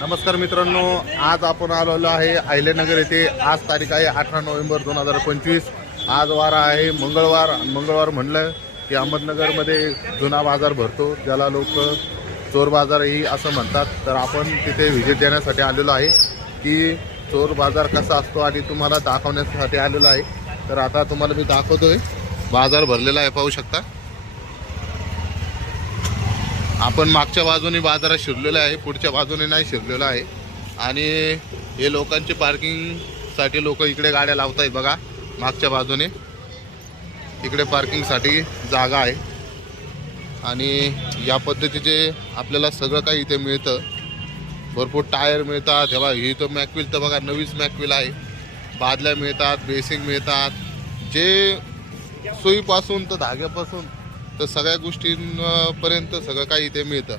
नमस्कार मित्रांनो, आज आपण आलेलो आहे अहिल्यानगर येथे। आज तारीख आहे 18 नोव्हेंबर 2025। आज वार आहे मंगळवार। मंगळवार म्हणलं की अहमदनगरमध्ये जुना बाजार भरतो, ज्याला लोक चोर बाजारही असं म्हणतात। तर आपण तिथे व्हिजिट देण्यासाठी आलेलो आहे की चोर बाजार कसा असतो आणि तुम्हाला दाखवण्यासाठी आलेलो आहे। तर आता तुम्हाला मी दाखवतोय, बाजार भरलेला आहे, पाहू शकता। आपण मागच्या बाजूने बाजारात शिरलेलो आहे, पुढच्या बाजूने नाही शिरलेलो आहे। आणि हे लोकांची पार्किंगसाठी लोक इकडे गाड्या लावत आहेत बघा। मागच्या बाजूने इकडे पार्किंगसाठी जागा आहे आणि या पद्धतीचे आपल्याला सगळं काही इथे मिळतं। भरपूर टायर मिळतात। हे बघा, ही तर मॅकविल तर बघा नवीच मॅकविल आहे। बादल्या मिळतात, बेसिंग मिळतात, जे सुईपासून तर धाग्यापासून तर सगळ्या गोष्टींपर्यंत सगळं काही इथे मिळतं।